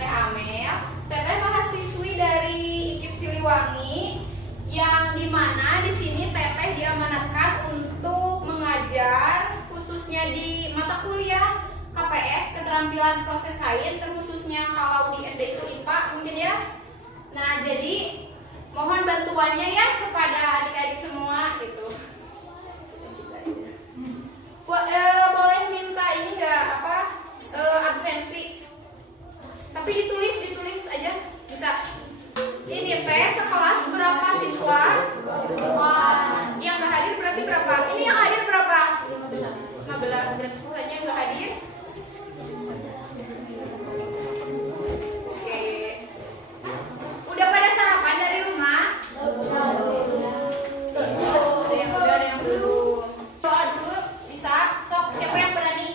Teh Amel. Teteh mahasiswi dari IKIP Siliwangi, yang dimana di sini Teteh diamanatkan untuk mengajar khususnya di mata kuliah KPS, keterampilan proses sains, terkhususnya kalau di SD itu IPA mungkin ya. Nah, jadi mohon bantuannya ya kepada adik-adik semua gitu. Boleh minta ini nggak absensi, tapi ditulis aja bisa. Ini teh sekelas berapa siswa? Yang nggak hadir berarti berapa? Ini yang hadir berapa? 15. Berarti sisanya nggak hadir. Oke. Udah pada sarapan dari rumah? Ada yang udah, ada yang belum. Doa dulu bisa. Sok, siapa yang berani?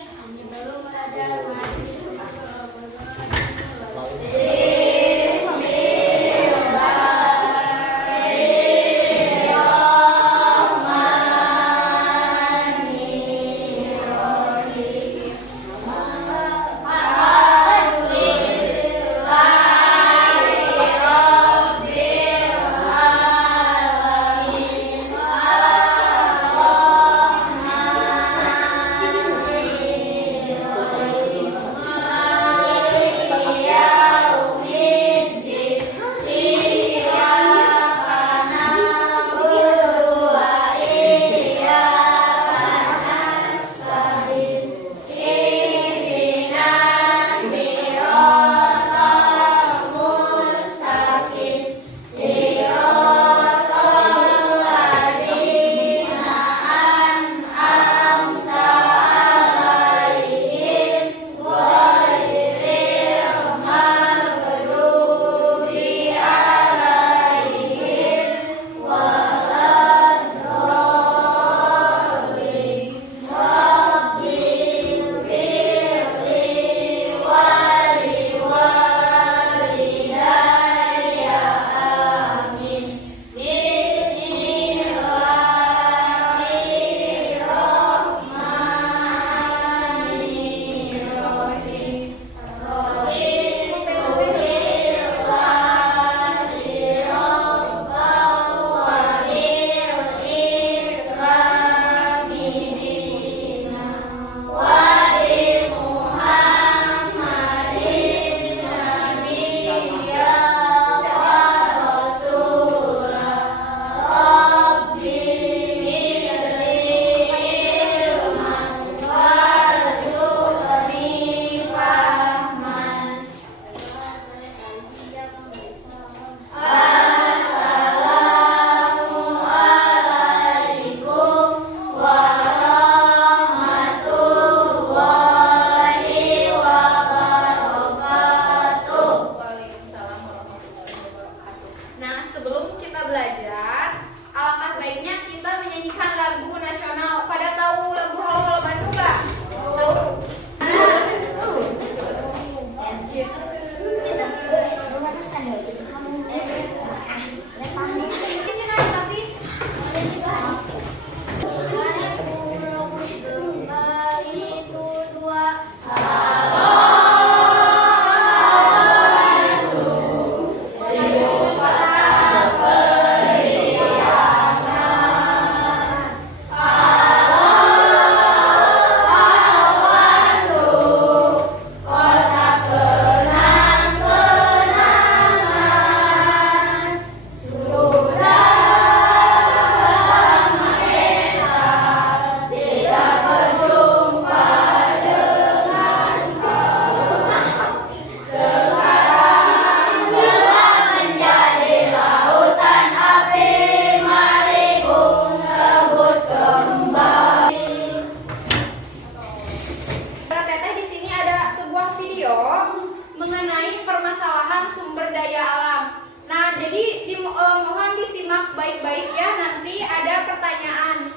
baik-baik ya, nanti ada pertanyaan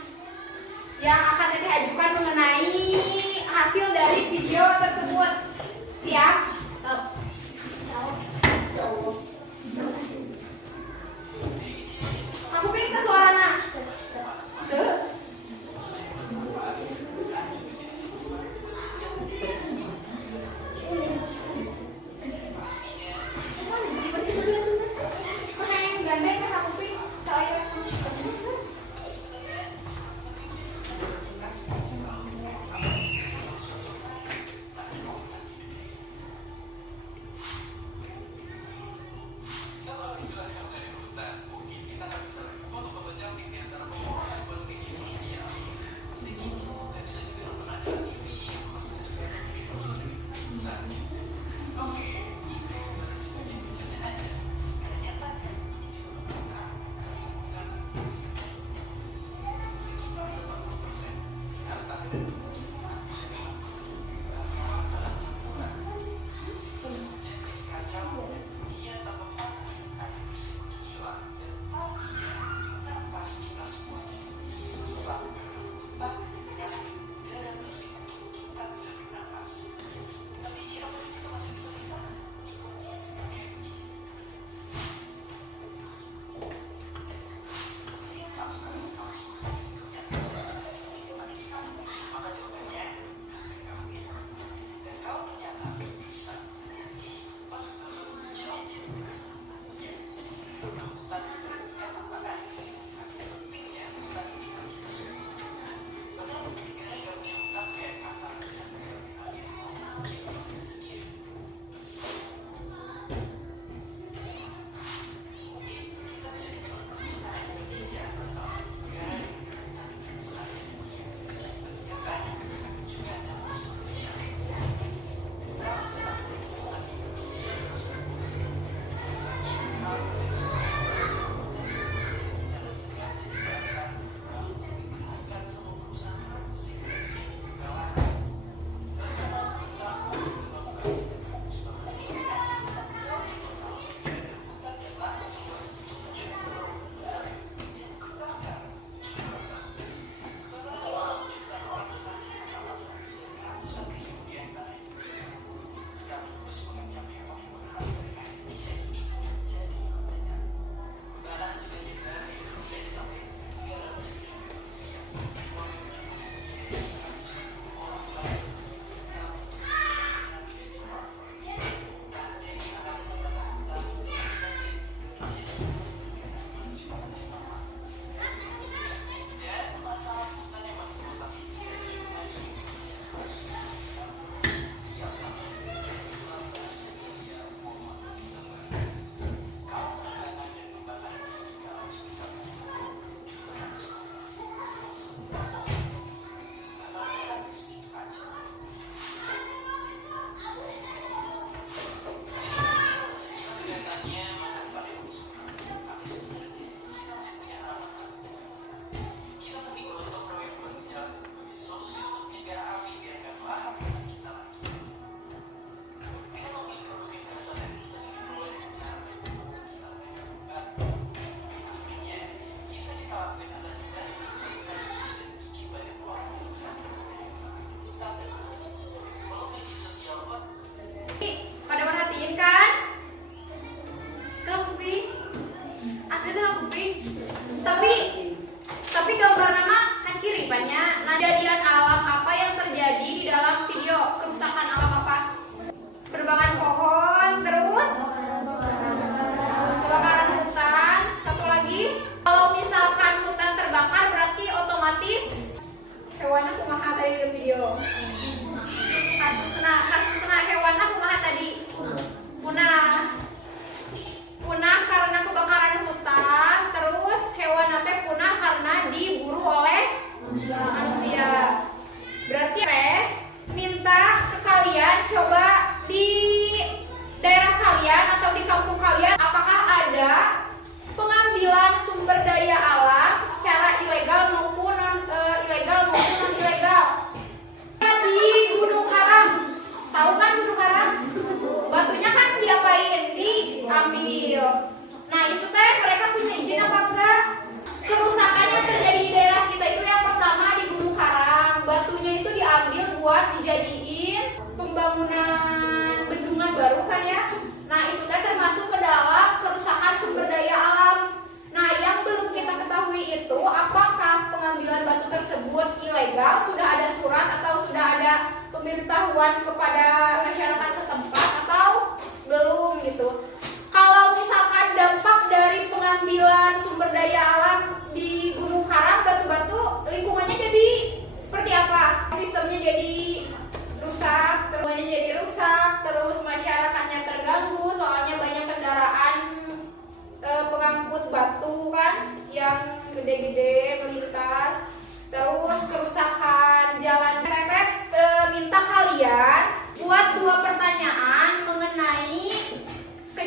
yang akan Teteh ajukan mengenai hasil dari video tersebut. Siap? Aku pengen ke suarana. Tuh.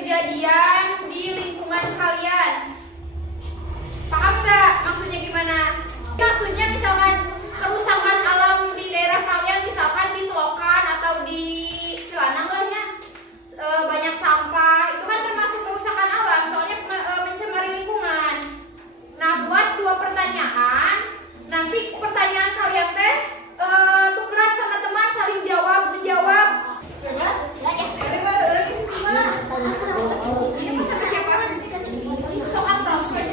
kejadian di lingkungan kalian. Paham nggak maksudnya gimana? Maksudnya misalkan kerusakan alam di daerah kalian, misalkan di selokan atau di Cilanang lah ya, banyak sampah, itu kan termasuk kerusakan alam, soalnya mencemari lingkungan. Nah, buat 2 pertanyaan, nanti pertanyaan kalian teh tukeran sama teman, saling menjawab. Bebas? Ini sama siapa? Soal transfer.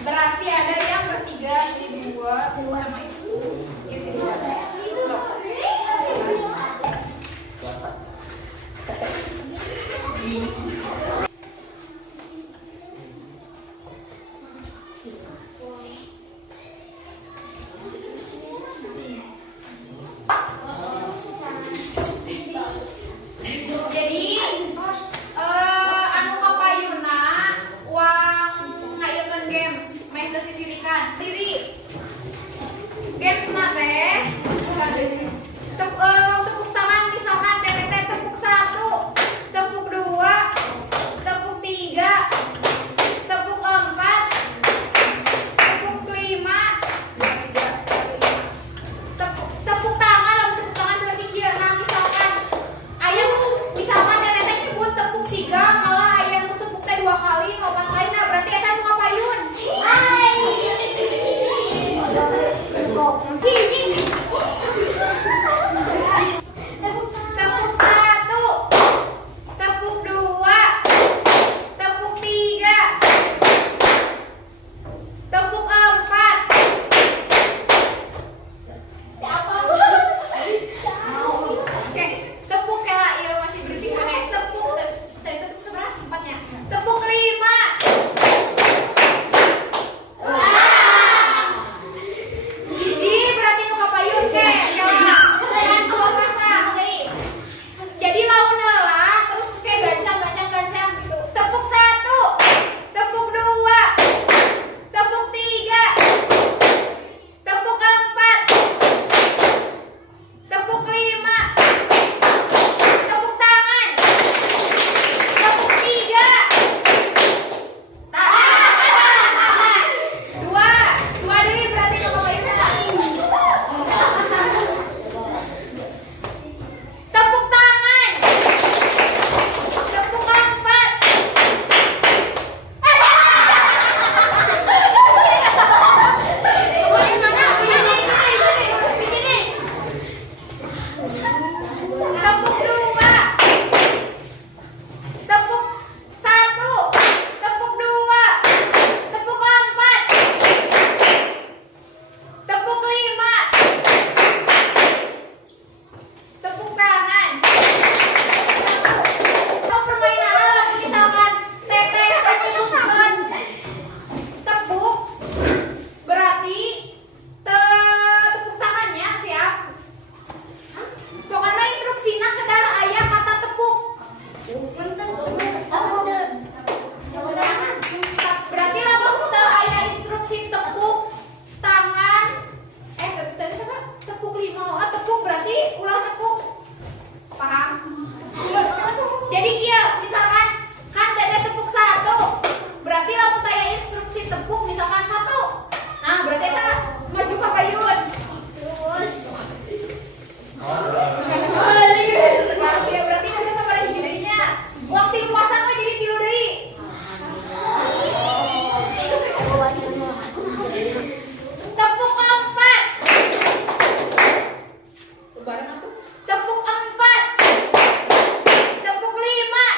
Berarti ada yang bertiga, ini 2 sama ini 2. Jadi anu kapayuna uang ngayakeun games main kesisirikan diri games teh tepuk tangan, misalkan teteh tepuk 1, tepuk 2, tepuk 3, tepuk 4, tepuk 5, tepuk tangan. Lalu tepuk tangan berarti kieu. Nah, misalkan teteh nyebut tepuk 3, malah aya nu tepuk teh 2 kali, 4 kali. Nah, berarti eta nu ngapayun? Tepuk 1, tepuk 2, tepuk 3, tepuk 4. Oke, tepuk ya, iya masih berpikir. Tepuk, tadi tepuk seberapa? 4-nya. Tepuk 5. Hiji berarti nu kapayun ke. Kalian dua pasang deui. Jadi lawan heula terus kayak gancang gitu. Tepuk 1, tepuk 2, tepuk 3, tepuk 4, tepuk 5, tepuk tangan, tepuk 3, tangan, 2 deui berarti nu kapayun tepuk tangan, tepuk 4. Tepuk 2, tepuk 1, tepuk 2, tepuk 4, tepuk 5, tepuk tangan. Kalau permainan alam misalkan teteh menyebutkan tepuk, berarti tepuk tangannya siap. Pokoknya instruksina kedah aya kata tepuk. Berarti lamun teu aya instruksi tepuk tangan, tadi siapa? Tepuk 5, tepuk berarti ulang tepuk. Paham? Jadi kieu misalkan kan teteh tepuk 1, berarti lamun aya instruksi tepuk misalkan 1. Nah, berarti eta maju ka payun. Terus ya berarti ada sama ada hiji-hijinya. Uang 3 pasang mah jadi 3 deui. Tepuk 4. Bareng atuh. Tepuk 4. Tepuk 5.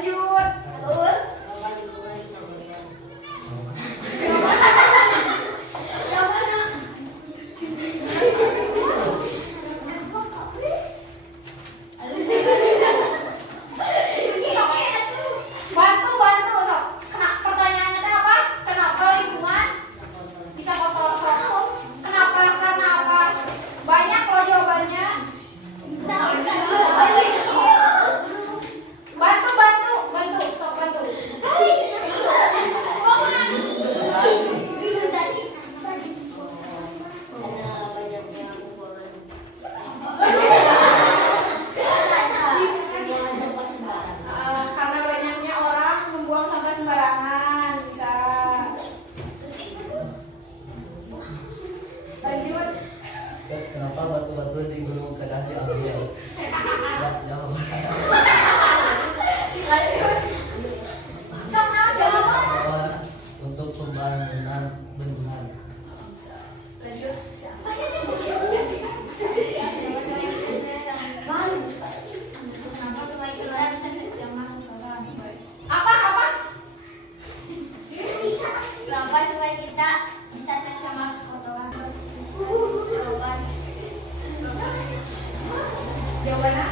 Lanjut. Bantu sok. Pertanyaannya teh apa? Kenapa lingkungan bisa kotor sok? Kenapa? Karena apa? Banyak loh jawabannya. Bantu, sok bantu. Karena banyaknya orang membuang sampah sembarangan, bisa. Lanjut. Kenapa batu-batu di gunung Kedah diambil? Jawab. Lanjut. Sok jawab. Untuk pembangunan bendungan. Lanjut. Apa? Kenapa sungai kita bisa tercemar kotoran? Jawabannya?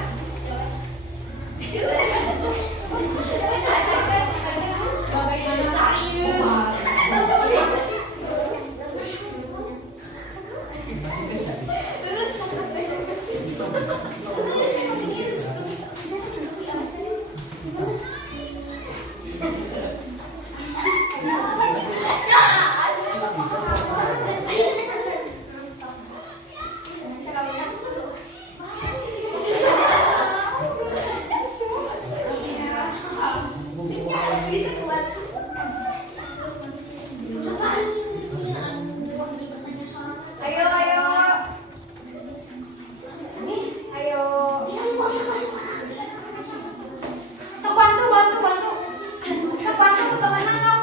Ayo. Sok bantu. Sok bantu teman-teman sok.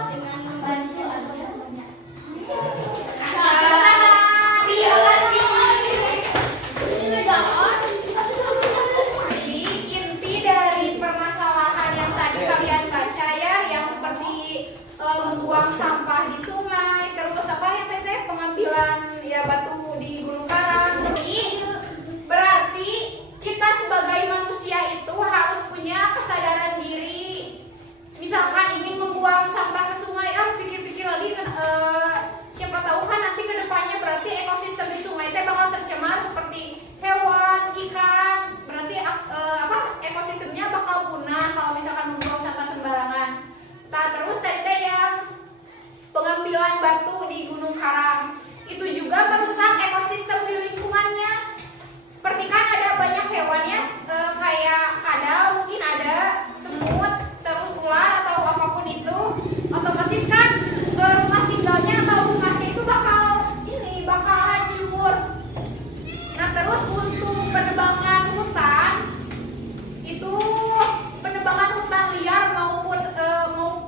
Jadi inti dari permasalahan yang tadi kalian baca ya, yang seperti membuang sampah di sungai, terus apa ya teteh pengambilan ya batu di Gunung Karang. Jadi berarti kita sebagai manusia itu harus punya kesadaran diri. Misalkan ingin membuang sampah ke sungai, pikir-pikir lagi kan, siapa tahu kan nanti kedepannya berarti ekosistem di sungai teh bakal tercemar seperti hewan, ikan, berarti ekosistemnya bakal punah kalau misalkan membuang sampah sembarangan. Nah terus tadi teh yang pengambilan batu di Gunung Karang itu juga merusak ekosistem di lingkungannya. Seperti kan ada banyak hewannya, kayak kadal, mungkin ada semut, terus ular atau apapun itu, otomatis kan rumah tinggalnya atau rumahnya itu bakal hancur. Nah terus untuk penebangan hutan itu, penebangan hutan liar maupun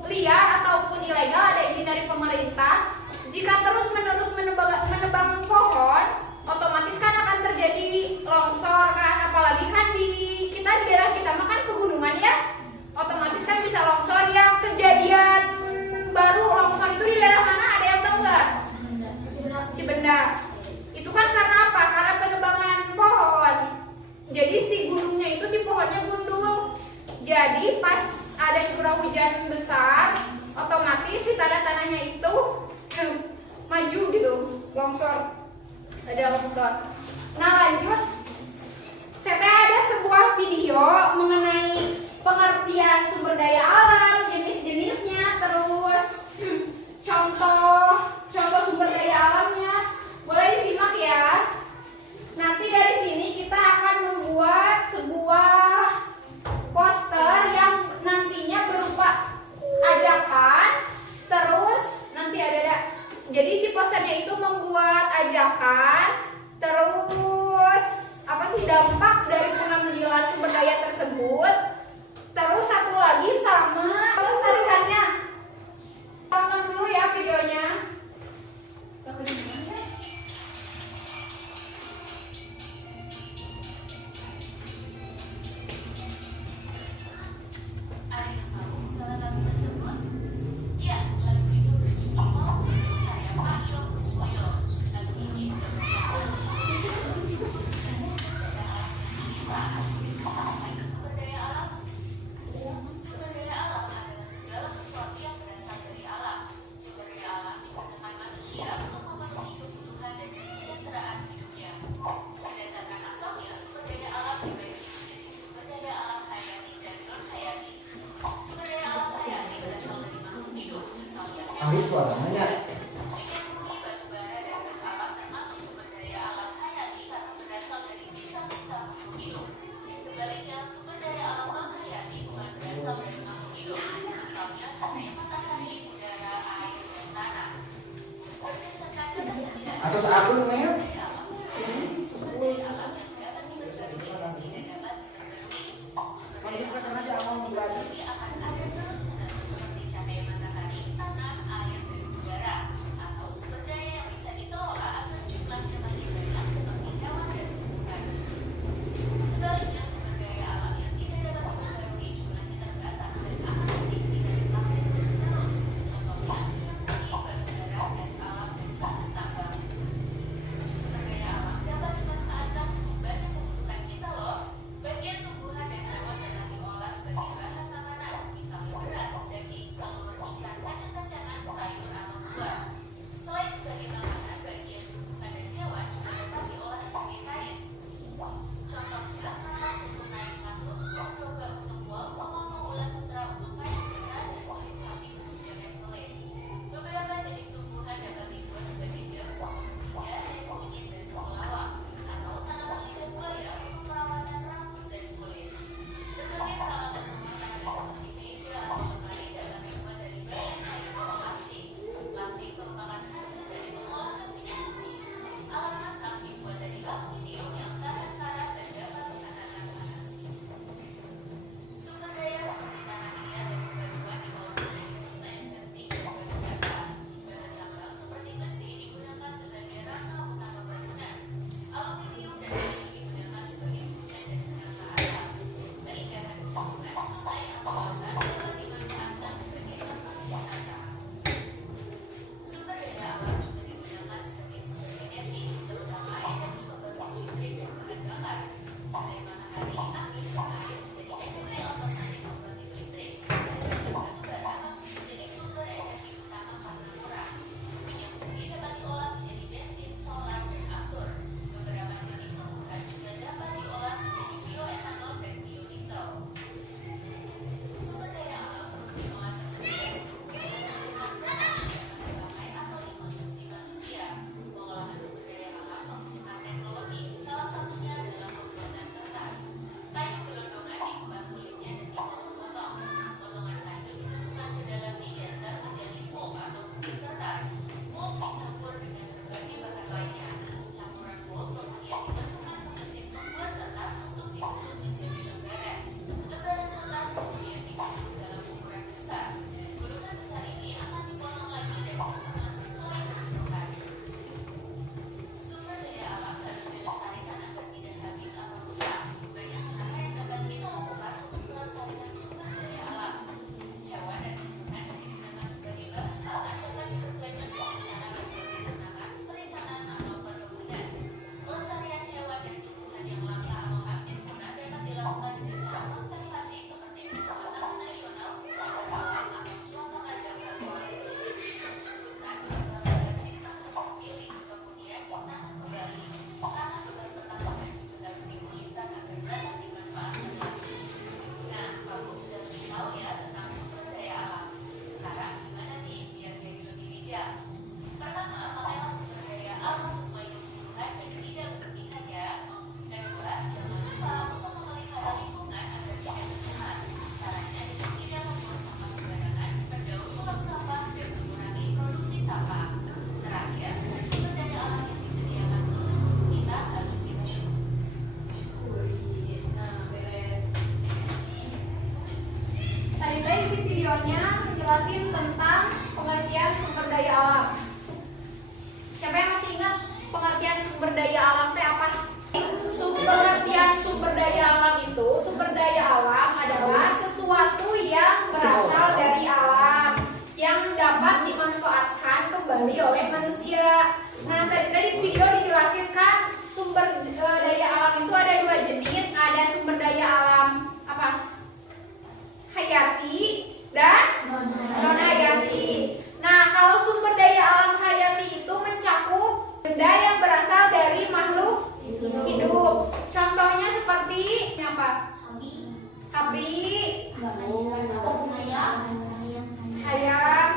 liar ataupun ilegal, ada izin dari pemerintah. Jika terus menerus menebang pohon, otomatis kan akan terjadi longsor kan, apalagi kan di daerah kita mah kan pegunungan ya, otomatis kan bisa longsor. Yang kejadian baru longsor itu di daerah mana, ada yang tahu nggak? Cibenda. Itu kan karena apa? Karena penebangan pohon. Jadi si gunungnya itu, si pohonnya gundul. Jadi pas ada curah hujan besar, otomatis si tanah-tanahnya itu maju gitu, longsor. Ada longsor. Nah lanjut, Teteh ada sebuah video mengenai pengertian sumber daya alam, jenis-jenisnya, terus contoh sumber daya alamnya. Boleh disimak ya. Nanti dari sini kita akan membuat sebuah poster yang nantinya berupa ajakan, terus nanti ada. Jadi si posternya itu membuat ajakan, terus apa sih dampak dari pengambilan sumber daya tersebut, ahli suaranya. Minyak bumi, batu bara, dan gas alam termasuk sumber daya alam hayati karena berasal dari sisa-sisa makhluk hidup. Sebaliknya, sumber daya alam non hayati bukan berasal dari makhluk hidup, misalnya cahaya matahari, udara, air, dan tanah. Berdasarkan ketersediaan Atau aku namanya? daya alam, menjadi sumber daya alam yang dapat diperbarui dan tidak dapat diperbarui. Sumber daya alam yang dapat diperbarui akan ada terus-menerus seperti cahaya matahari, tanah, air, dan udara, atau sumber daya yang bisa dikelola agar jumlahnya makin banyak seperti hewan dan tumbuhan. Sebaliknya, sumber daya alam yang tidak dapat diperbarui jumlahnya terbatas dan akan tidak dipakai terus-menerus. Contohnya minyak bumi, batu bara, gas alam, dan bahan tambang. Sumber daya alam dapat dimanfaatkan untuk banyak kebutuhan kita loh. Bagian tumbuhan dan hewan dapat diolah sebagai bahan makanan, misalnya beras, daging, telur, ikan, kacang-kacangan, sayur, atau buah. Selain sebagai makanan, bagian tumbuhan dan hewan juga dapat diolah sebagai kain. Contohnya, kapas untuk kain katun, domba untuk wol, pemotong ulat sutra untuk kain sutra, dan kulit sapi untuk jaket kelit. Beberapa jenis tumbuhan dapat dibuat sebagai jamu seperti jahe, kunyit, dan temulawak, atau tanaman lidah buaya untuk perawatan rambut dan kulit. Berbagai peralatan rumah tangga seperti meja atau lemari dapat dibuat dari bahan kain atau plastik. Plastik merupakan hasil dari pengolahan minyak bumi. Alat masak dibuat dari aluminium yang tahan karat dan dapat menahan panas. Sumber daya seperti tanah liat dan bebatuan diolah menjadi semen, genting, dan batu bata. Bahan tambang seperti besi digunakan sebagai rangka utama bangunan. Aluminium dan kayu digunakan sebagai kusen dan kerangka atap. Keindahan pegunungan, sungai, atau lautan dapat dimanfaatkan sebagai tempat wisata. Sumber daya alam juga digunakan sebagai sumber energi, terutama energi pembangkit listrik dan bahan bakar. Cahaya matahari, angin, dan air menjadi energi alternatif pembangkit listrik. Sedangkan batu bara masih menjadi sumber energi utama karena murah. Minyak bumi dapat diolah menjadi bensin, solar, dan aftur. Beberapa jenis tumbuhan juga dapat diolah menjadi bioetanol dan biodiesel. Sumber daya alam seperti alternatif untuk menghasilkan bahan yang dapat dipakai atau dikonsumsi manusia. Pengolahan sumber daya alam membutuhkan teknologi, salah satunya adalah pembuatan kertas. Kayu gelondongan dikupas kulitnya dan dipotong-potong. Potongan kayu dimasukkan ke dalam digenser menjadi pulp atau bubuk kertas. Pulp dicampur dengan berbagai bahan lainnya. Campuran pulp kemudian dimasukkan ke mesin membuat kertas untuk ditutup menjadi lembaran. Lembaran kertas kemudian ditutup dalam ukuran besar. Gulungan besar ini akan dipotong lagi dan dikemas sesuai kebutuhan. Sumber daya alam harus dilestarikan agar tidak habis atau rusak. Banyak cara yang dapat kita lakukan untuk melestarikan sumber daya alam. Hewan dan tumbuhan yang digunakan sebagai bahan pangan dapat diperbanyak dengan cara membuat peternakan, perikanan, atau perkebunan. Pelestarian hewan dan tumbuhan yang langka atau hampir punah dapat dilakukan dengan cara konservasi seperti membuat taman nasional, cagar alam, atau suatu marga satwa. Hutan merupakan sistem tebang pilih, kemudian ditanam kembali. Tanah bekas pertambangan juga harus dipulihkan agar dapat dimanfaatkan lagi. Nah, kamu sudah lebih tahu ya tentang sumber daya alam. Sekarang gimana nih biar jadi lebih bijak? Pertama, pakailah sumber daya alam sesuai kebutuhan dan tidak berlebihan ya. Kedua, jangan lupa untuk memelihara lingkungan agar tidak tercemar. Caranya dengan tidak membuang sampah sembarangan, mendaur ulang sampah, dan mengurangi produksi sampah. Terakhir, sumber daya alam yang disediakan Tuhan untuk kita harus kita syukuri. Nah, beres. Tadi isi videonya menjelasin tentang pengertian sumber daya alam. Siapa yang masih ingat pengertian sumber daya alam teh apa? Pengertian sumber daya alam itu, sumber daya alam adalah sesuatu yang berasal dari alam yang dapat dimanfaatkan kembali oleh manusia. Nah, tadi video dijelasin kan sumber daya alam itu ada dua jenis, ada sumber daya alam apa? Hayati dan non hayati. Nah, kalau sumber daya alam hayati itu mencakup benda yang berasal dari makhluk hidup. Contohnya seperti apa? Sapi, ayam,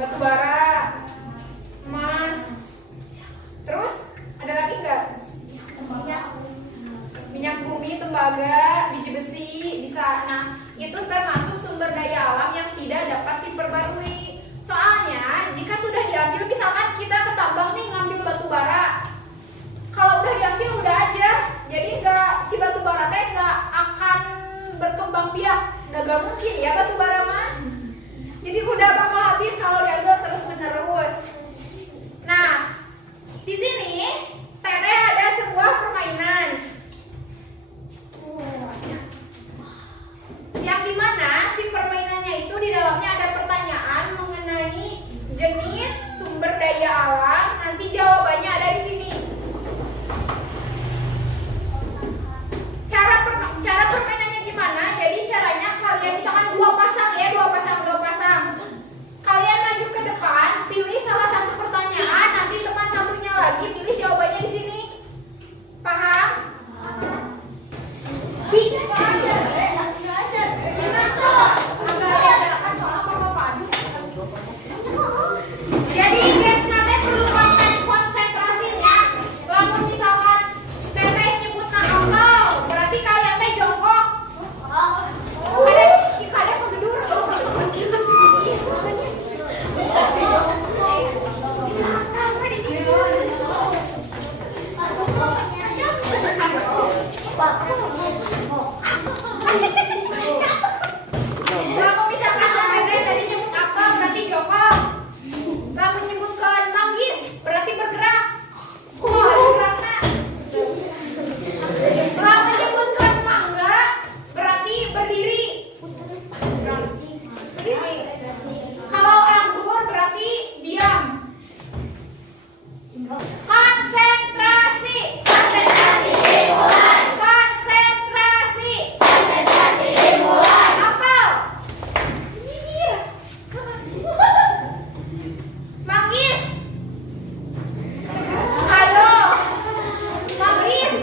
batu bara, emas. Terus ada lagi nggak? Minyak bumi, tembaga, biji besi, bisa. Nah, itu termasuk sumber daya alam yang tidak dapat diperbarui. Soalnya, jika sudah diambil, misalkan kita ke tambang nih ngambil batu bara, kalau udah diambil udah aja, jadi si batu bara teh nggak akan berkembang biak, udah gak mungkin ya batu bara mah. Jadi udah bakal habis kalau diambil terus menerus. Nah, di sini Teteh ada sebuah permainan. Yang dimana si permainannya itu di dalamnya ada pertanyaan mengenai jenis sumber daya alam. Nanti jawabannya ada di sini. Cara permainannya gimana? Jadi caranya kalian misalkan dua pasang. Kalian maju ke depan, pilih salah satu pertanyaan, nanti teman satunya lagi pilih jawabannya di sini. Paham? Jadi guys, nanti perlu konsentrasinya. Lamun misalkan Teteh nyebut apel, berarti kalian teh jongkok. Ada pengedur. Kalau misalkan Teteh tadi nyebut apa berarti jongkok. Kalau menyebutkan manggis berarti bergerak. Gerakna. Kalau menyebutkan mangga berarti berdiri. Kalau anggur berarti diam. Konsentrasi. Apel. Manggis. Halo. Manggis.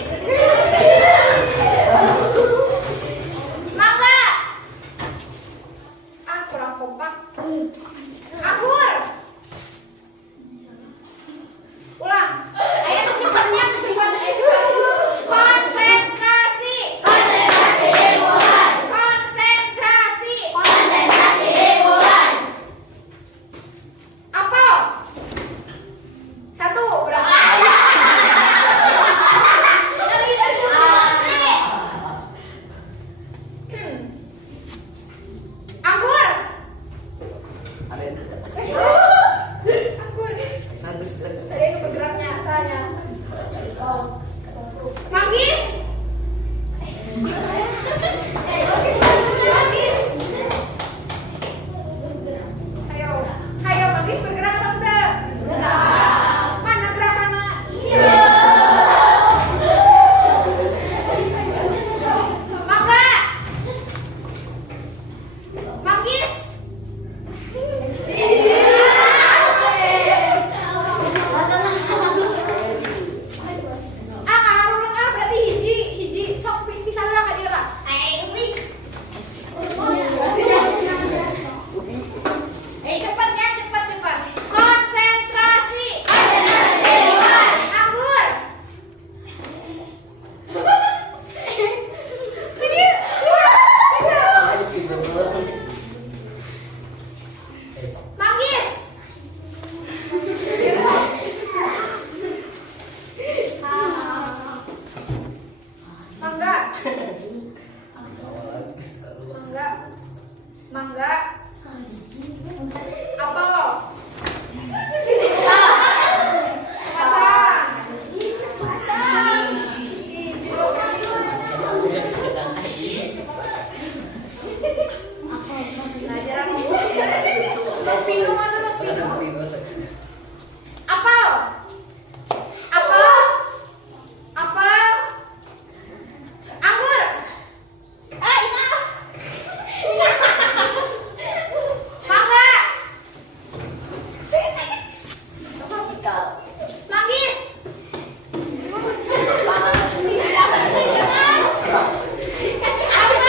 Mangga. Kurang kompak. Anggur. Ulang. Ayo cepatnya, cepat. Konsentrasi. Apel. Satu. Berapa? Anggur. Anggur. Tadi itu bergeraknya asalnya. Manggis. Ayo manggis bergerak atau tidak? Mana gerak mana? Iya. Mangga. Manggis. Berarti hiji sok pisah lah ka dieu lah. Cepat. Konsentrasi. Anggur. Manggis. Mangga. Apel. Pasang. Terus minum atau terus minum? Apel. Anggur. Mangga. Manggis. Kasih apa?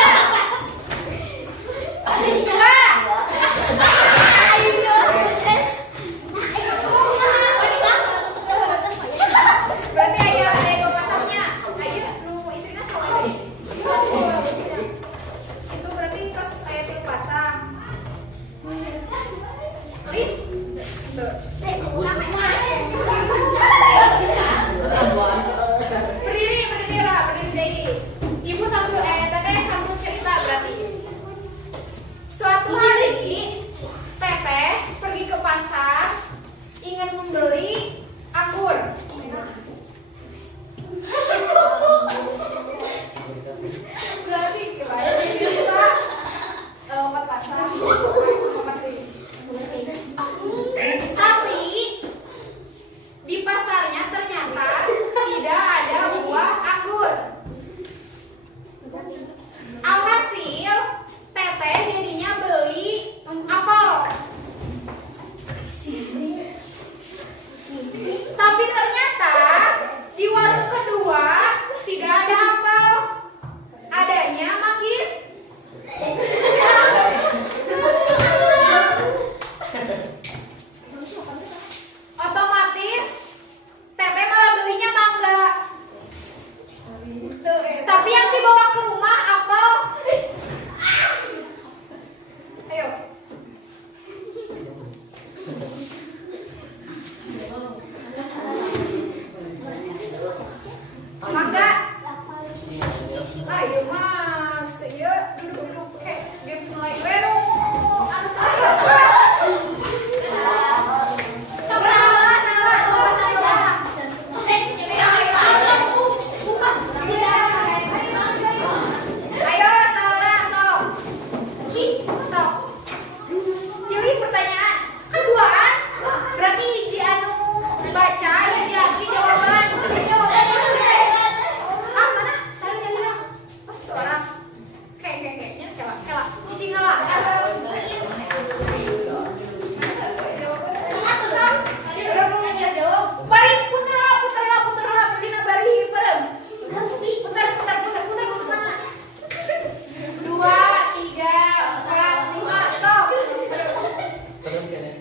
kan ya.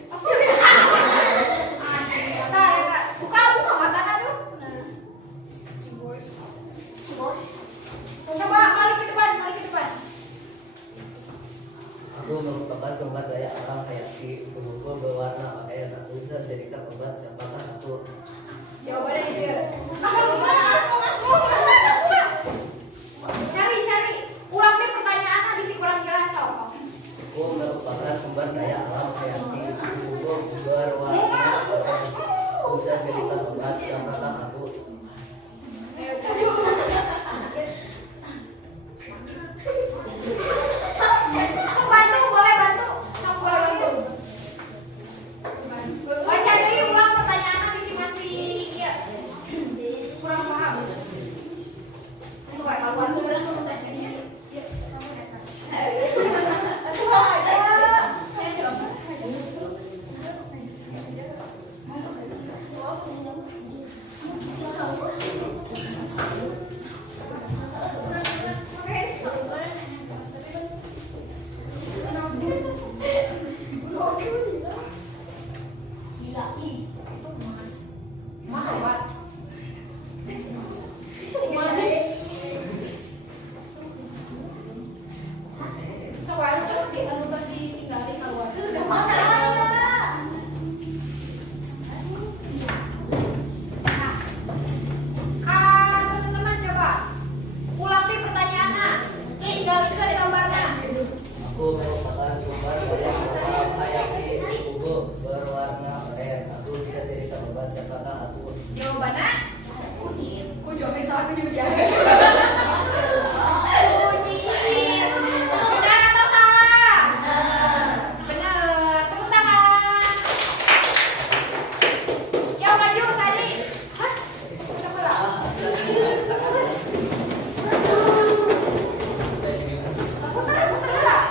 Buka matanya tuh. Cibos. Coba balik ke depan. Aku merupakan sumber daya alam hayati tubuhku berwarna air. Aku bisa jadikan obat. Siapakah aku? Jawabannya itu. Cari. Ulang deh pertanyaannya bisa kurang jelas sob. Aku merupakan sumber daya alam hayati tubuhku berwarna air. Aku bisa jadikan obat. Siapakah aku? Ayo cari. Bantu, boleh bantu. Kamu boleh bantu. Baca deh ulang pertanyaannya masih ya kurang paham. Coba kalau aku benar kamu tanya. Ya, kamu datang. Aduh, ada. Gila, ih. Itu mas obat. Coba lu terus kita lu kasih tinggalin keluar. Teman-teman coba ulang nih pertanyaannya. Tinggalin ke gambarnya. Aku merupakan sumber daya alam hayati tubuhku berwarna air. Aku bisa jadikan obat. Siapakah aku? Jawabannya? Kunyit. Aku jawabnya salah, aku juga jahat. Benar atau salah? Benar. Tepuk tangan. Yuk maju, Sadi. Hah? Coba lah. Putar lah.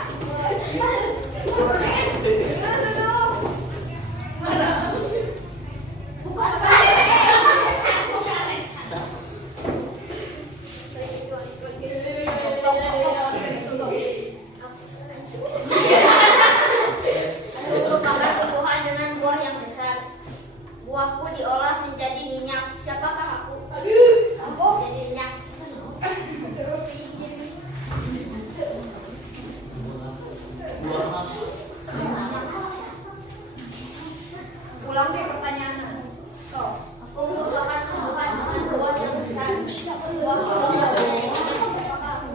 Mana? Bukan. Untuk makan tumbuhan dengan buah yang besar. Buahku diolah menjadi minyak. Siapakah aku? Aku jadi minyak. Ulang deh pertanyaannya. So. Aku merupakan tumbuhan dengan buah yang besar. Buahku diolah menjadi minyak. Siapakah aku?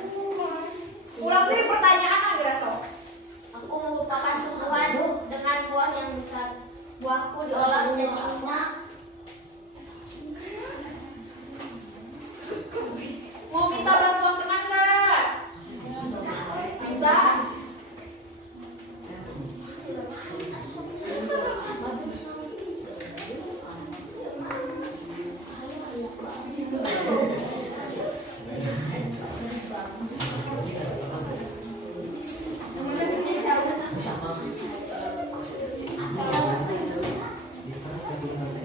Aku merupakan ulang deh pertanyaannya kira so. Aku merupakan tumbuhan dengan buah yang besar. Buahku diolah menjadi minyak. Mau minta bantuan teman nggak? Minta. Di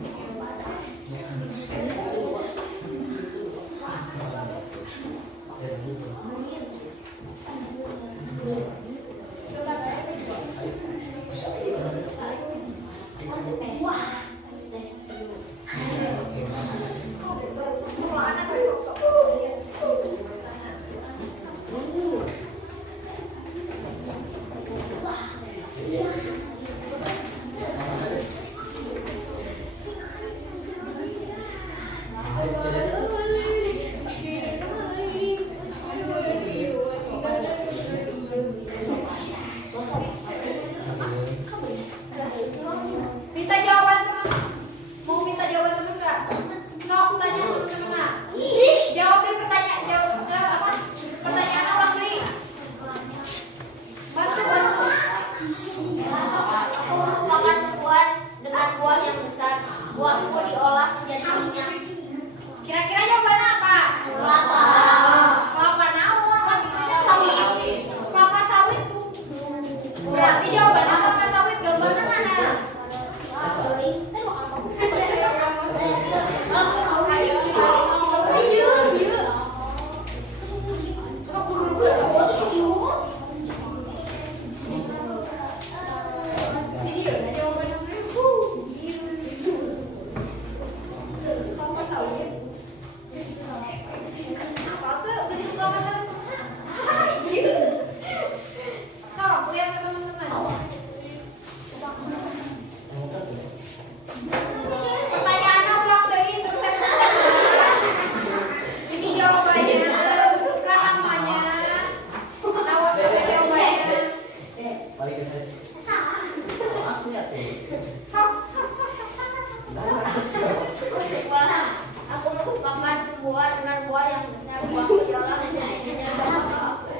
berbuah dengan buah yang besar. Buahku diolah menjadi siapakah aku?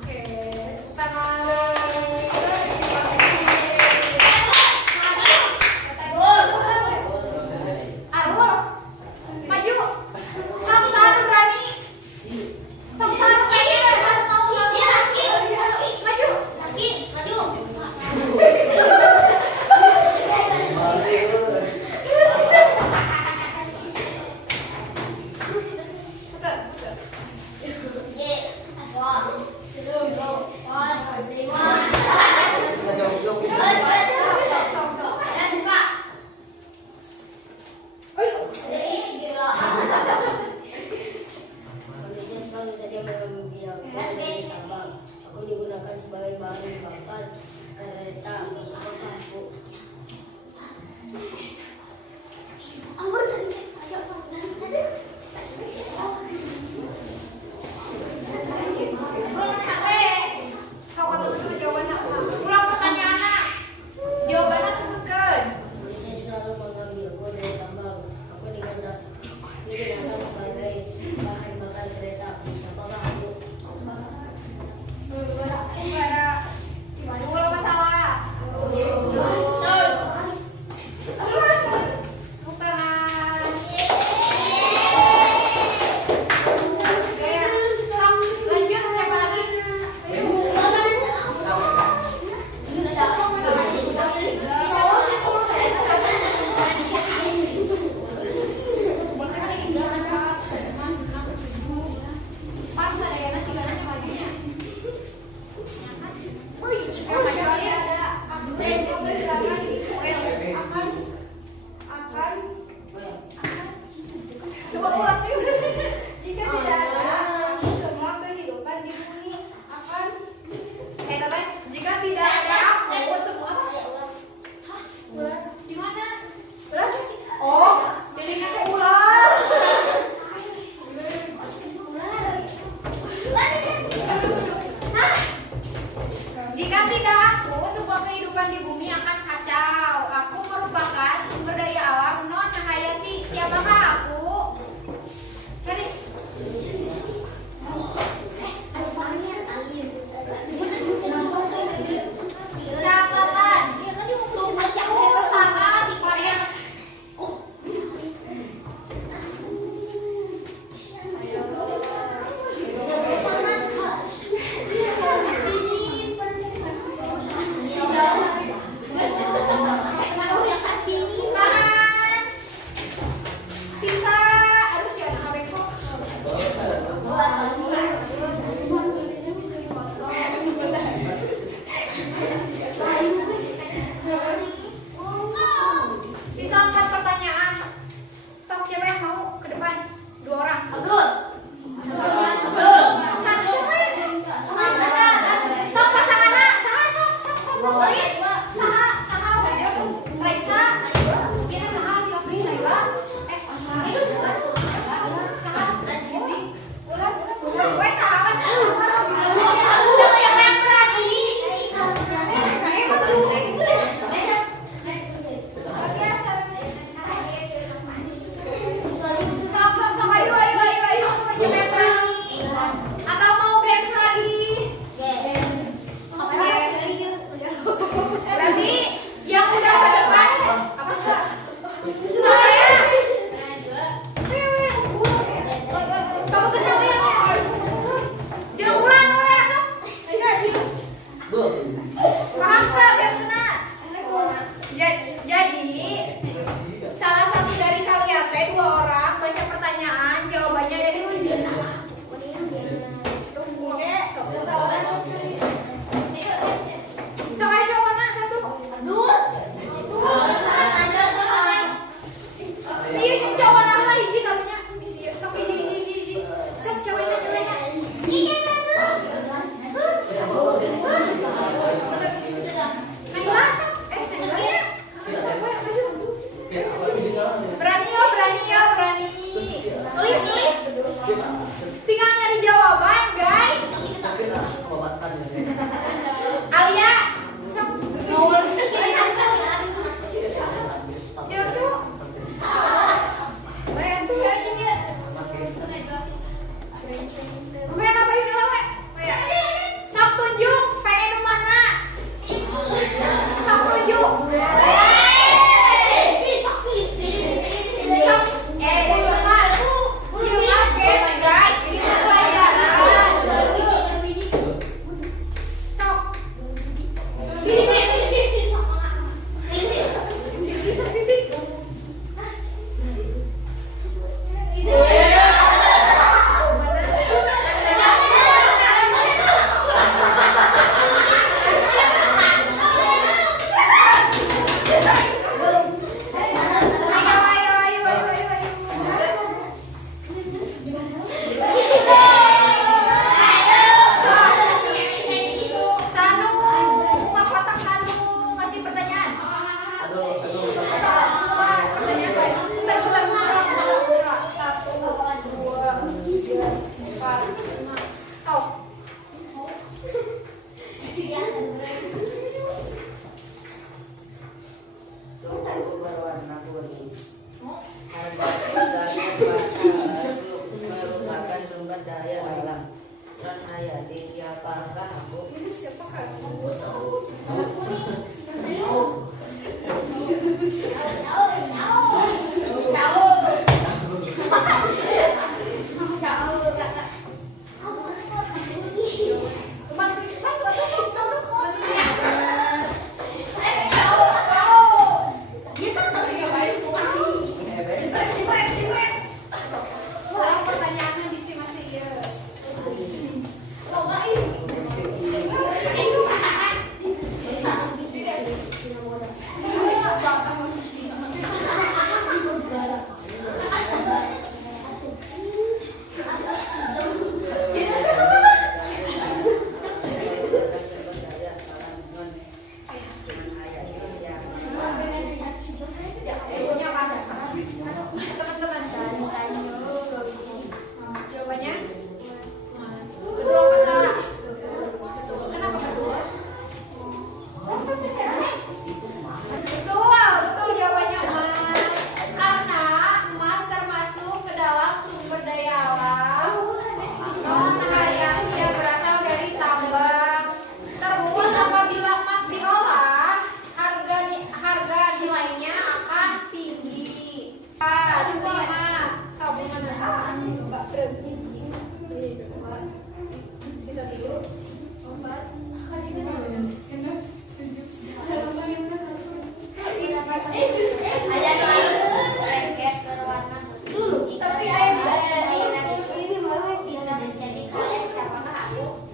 Oke, tangan. Arul, maju. Samsar berani. Samsar maju. Manusia selalu saja membiarkan tambang. Aku digunakan sebagai bahan bakar kereta. Siapakah aku? Ulang pertanyaannya. Jawabannya sebutkan. Manusia selalu mengambilku dari tambang. Aku digunakan sebagai bahan bakar kereta. Siapakah aku? Ulang masalah. Lanjut, siapa lagi? Pas ada yang cigananya majunya. Coba ulang dulu. Jika tidak ada semua kehidupan di bumi akan Tete, jika tidak ada aku semua ular di mana? Ular? Oh, jadi nanti ular. Jika tidak aku, semua kehidupan di bumi akan kacau. Aku merupakan sumber daya alam non hayati. Siapakah aku? Cari. Catatan. Tubuhku sangat panas. Tahan. Sisa harus ya nak beko. Sisa 4 pertanyaan. Sok siapa yang mau ke depan? 2 orang. Abdul. Satu. Sok pasangan nak. Sok. Saha. Raisa. Kira saha Pilapri Naila. Ini saha. Ulang. Wes saha. Siapa yang berani? Sok, ayo. Siapa yang berani? Atau mau games lagi? Berarti yang udah ke depan apa? Saya. Kamu kenal ya? Jangan ulang ya, sok. Paham tak gamesnya? Jadi salah satu dari kalian teh 2 orang baca pertanyaan, jawabannya ada di sini. Oke, sok aja cowok nak satu. Iya, cowok nak lah izin namanya. Sok izin. Sok ceweknya. Naila, sok. Naila. lengket berwarna putih. Jika cairan itu bisa menjadi kalian, siapakah aku?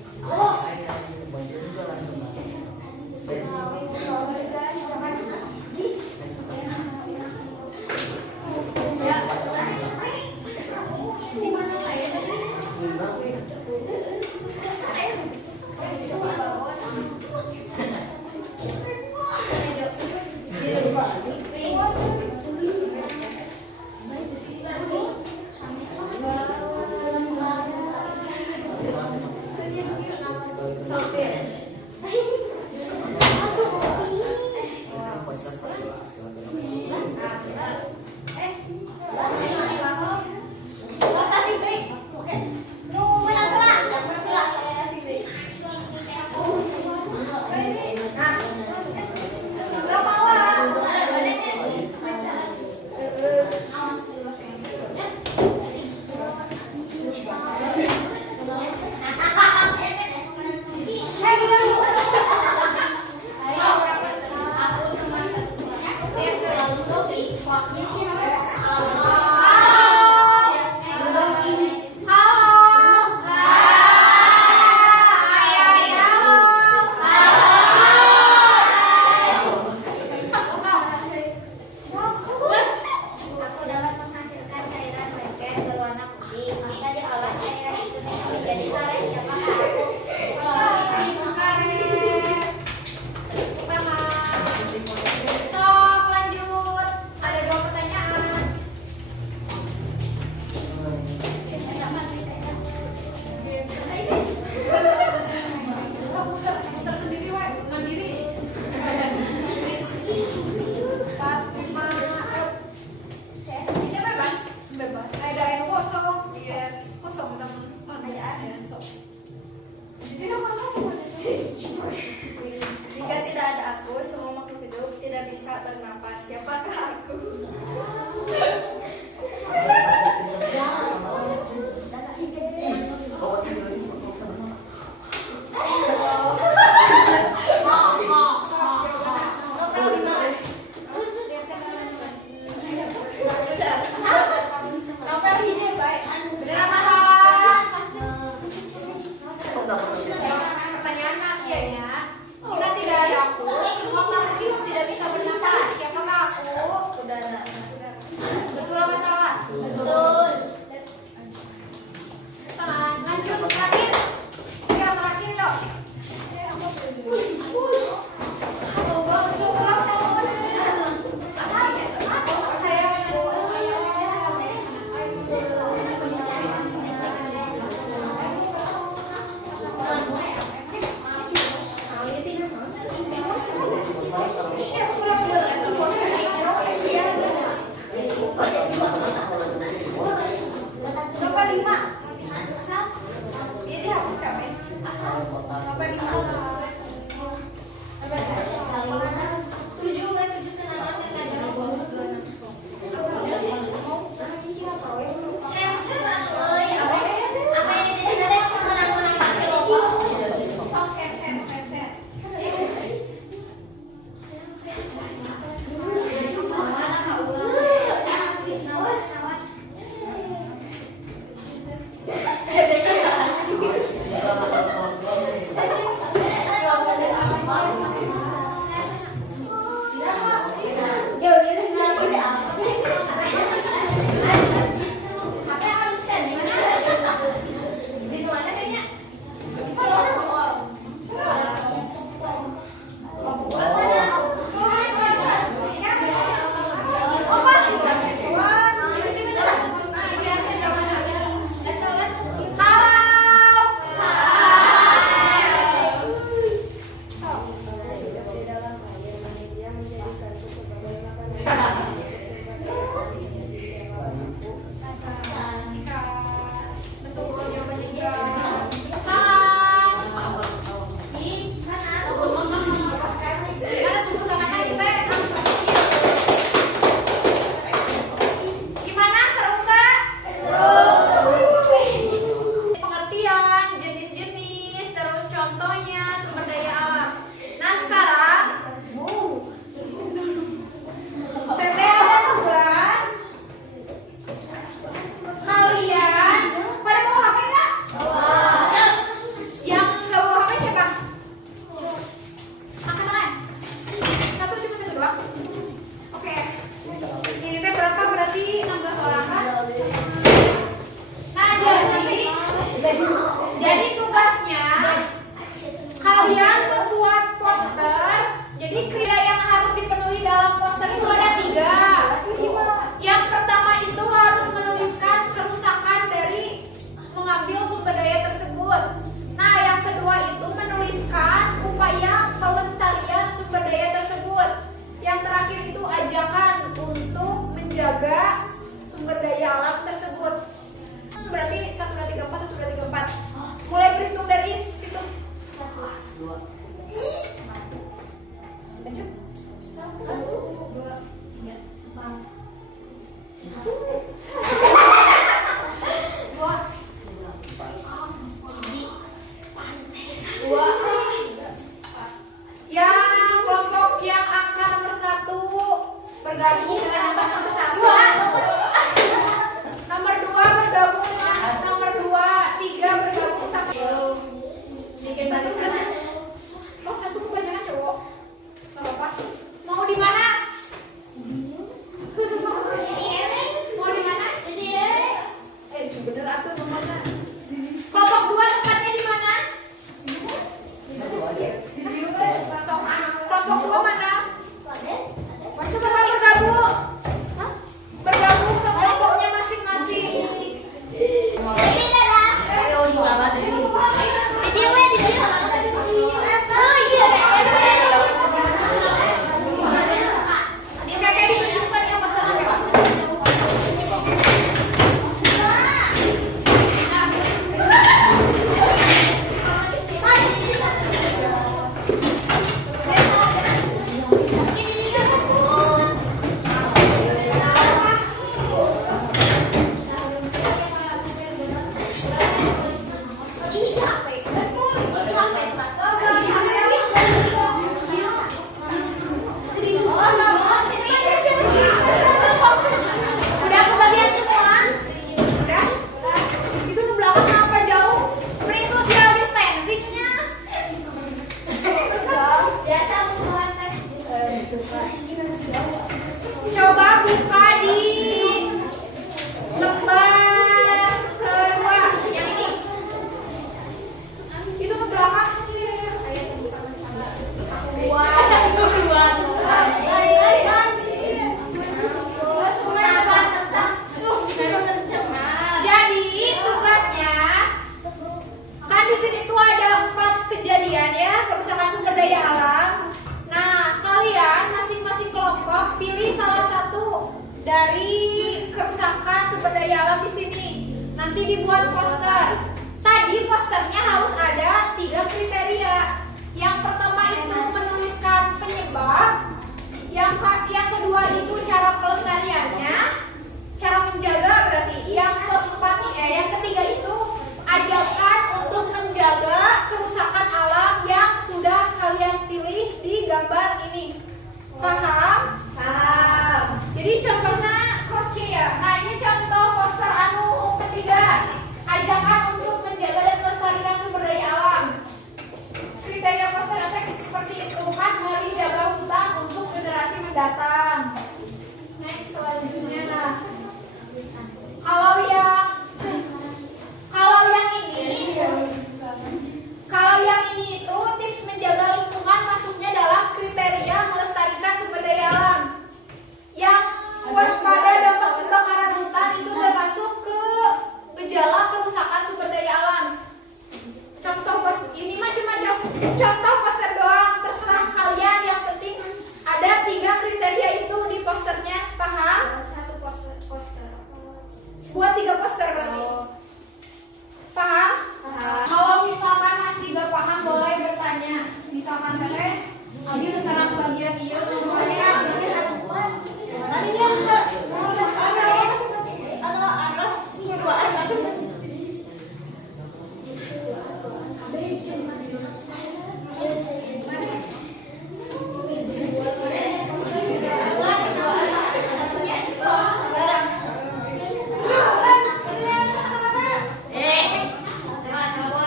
Aku dapat menghasilkan cairan lengket berwarna putih. Jika diolah cairan itu bisa menjadi karet, siapakah aku? Sok lanjut. Ada 2 pertanyaan. Tersendiri wae, mandiri. 4, 5. Ini bebas. Ada yang kosong, biar kosong teman pertanyaan ya. Sok. Tidak kosong. Jika tidak ada aku, semua makhluk hidup tidak bisa bernapas. Siapakah aku? Nomor hiji baik. Bener apa salah? Pertanyaan akhirnya, jika tidak ada aku, semua makhluk hidup tidak bisa bernapas. Siapakah aku? Udara. bergabung dengan nomor 1. Nomor 2 bergabung dengan nomor 2. 3 bergabung sama. Dikit balik sana. Oh, 1 kebanyakan cowok. Gak apa-apa. Mau di mana? Mau di mana? Bener aku nomornya. Kelompok 2 tempatnya di mana? Kelompok 2 mana? Coba bergabung. Hah? Bergabung ke kelompoknya masing-masing. Ayo selamat ini. Kakek ditunjukkan yang masalahnya. Udah kebagian semua? Udah? Itu di belakang apa jauh? Beri social distancing-nya. Biasa musuhan teh. Coba buka di lembar kedua yang ini. Itu ke belakang. Jadi tugasnya kan di sini tuh ada 4 kejadian ya kerusakan sumber daya alam. Nah kalian masing-masing kelompok pilih salah satu dari kerusakan sumber daya alam di sini. Nanti dibuat poster. Tadi posternya harus ada 3 kriteria. Yang pertama itu menuliskan penyebab. Yang kedua itu cara pelestariannya, cara menjaga berarti. Yang ketiga itu ajakan untuk menjaga kerusakan alam yang sudah kalian pilih di gambar ini. Paham? Paham. Jadi contohnya cross check ya. Nah ini contoh poster anu ketiga. Ajakan untuk menjaga dan melestarikan sumber daya alam. Kriteria poster seperti itu kan, hari jaga hutan untuk generasi mendatang. Next selanjutnya nah. Kalau yang ini itu tips menjaga lingkungan masuknya dalam kriteria melestarikan sumber daya alam. Yang waspada dampak kebakaran hutan itu termasuk ke gejala kerusakan sumber daya alam. Ini mah cuma contoh poster doang, terserah kalian. Yang penting ada 3 kriteria itu di posternya, paham? Satu poster. Buat 3 poster berarti. Paham? Paham. Kalau misalkan masih gak paham boleh bertanya. Misalkan teh, Abi tentang bagian iya, tadi dia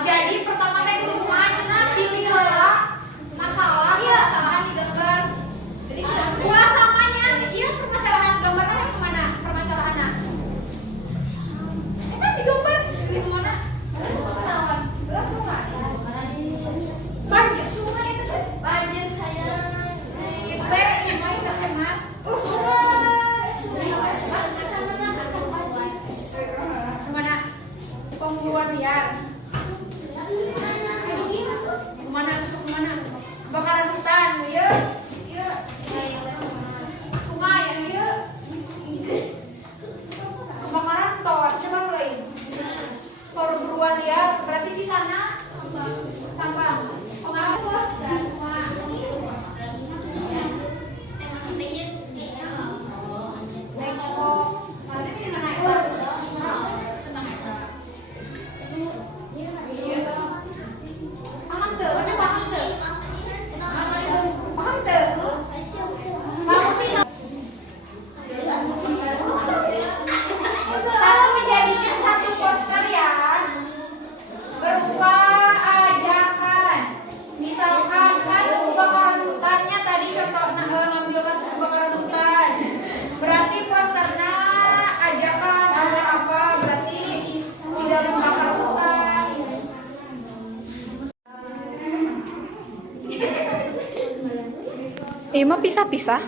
jadi pertama kali di rumah cina pilih masalah di gambar. Jadi Iya mah pisah-pisah.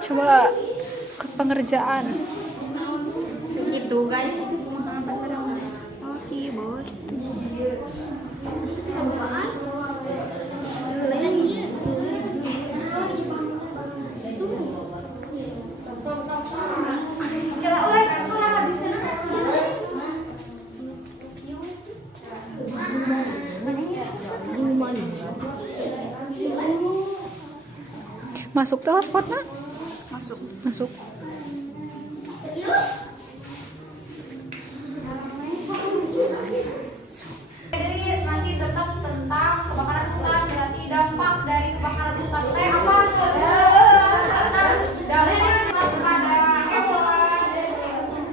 Coba ke pengerjaan. Itu guys. Oke bos. Masuk tuh hotspotnya? Masuk. Jadi masih tetap tentang kebakaran hutan. Berarti dampak dari kebakaran hutan teh apa? Karena dampak pada hewan,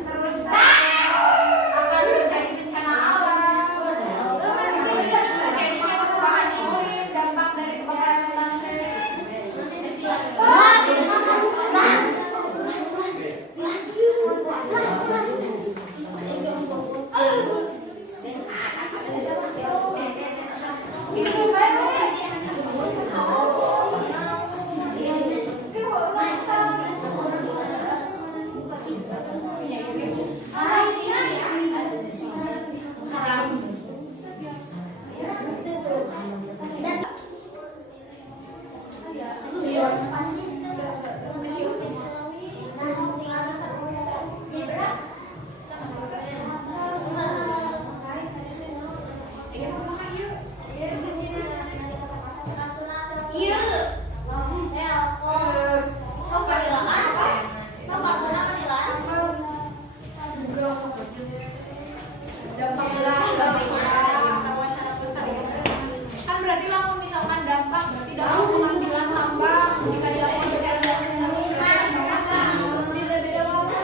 terus akan terjadi bencana alam. Jadinya perubahan iklim, dampak dari kebakaran hutan teh. Kan berarti kalau misalkan dampak berarti dampak pengambilan tambang jika dilakukan secara beda-beda apa?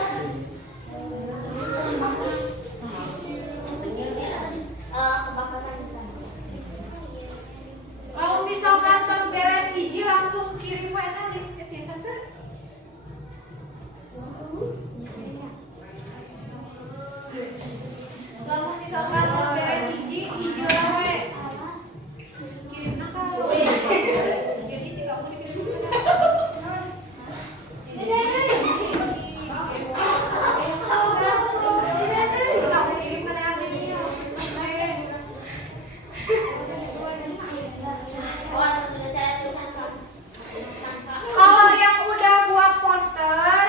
Kalau misalkan tas beres hiji langsung kirim wae tadi biasa kan? Lalu misalkan tas beres hiji orang wae kirimna ka jadi tidak mau dikirim. Kalau yang udah buat poster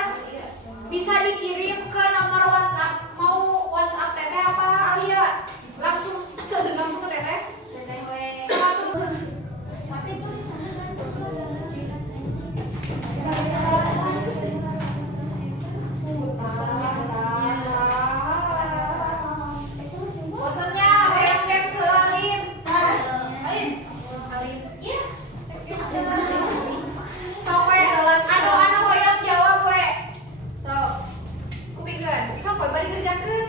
bisa dikirim ke nomor WhatsApp. Mau WhatsApp teteh apa Alia? Langsung ke teteh. Satu. Bosannya hoyong game selalim. Alim. Iya. Sampai anu hoyong jawab we. Sok. Kupikeun. Sok we bari kerjakeun.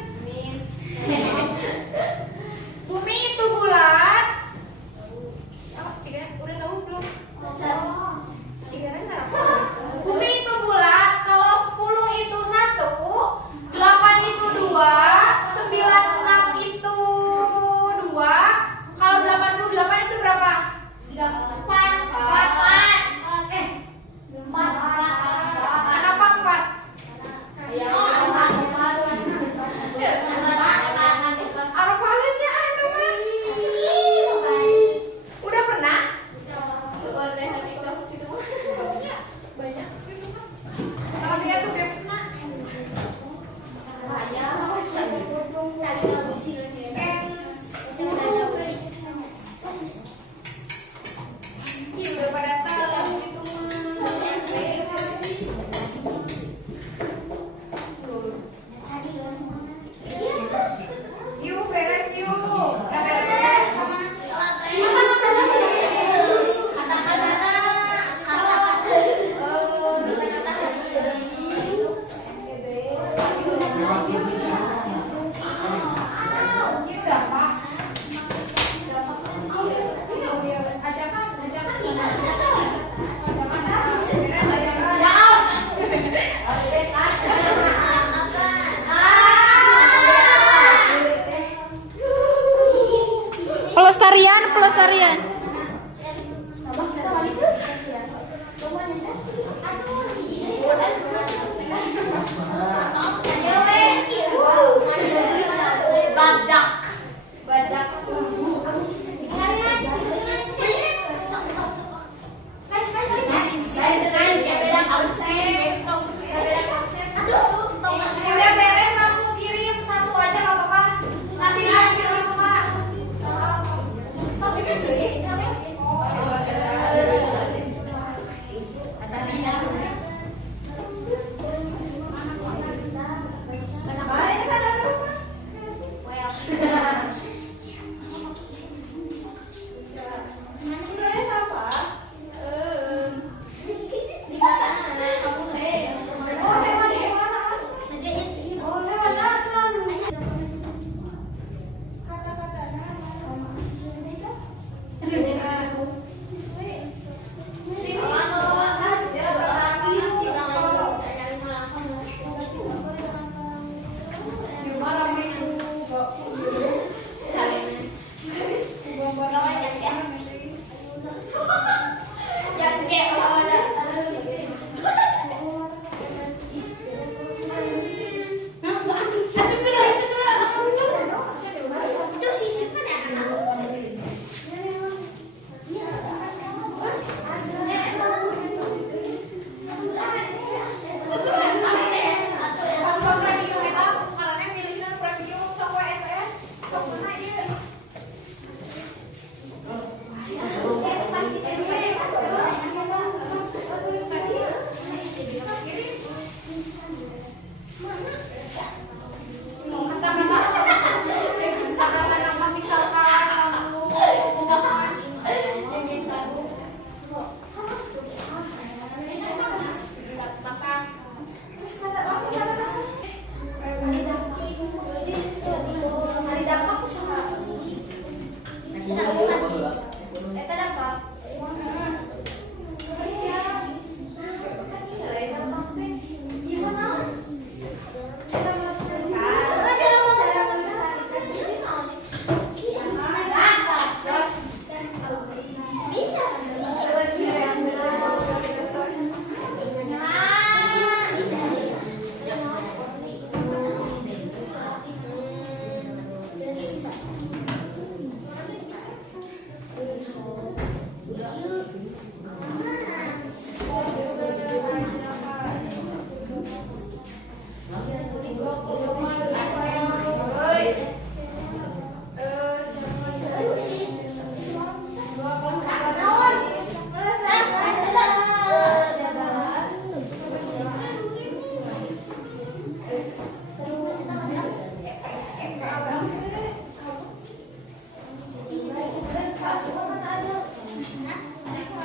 Bumi itu bulat. Cigaran udah tahu belum? Cigaran sarapan. Bumi itu bulat. Kalau 10 itu 1, 8 itu 2, 96 itu 2. Kalau 88 itu berapa? 8.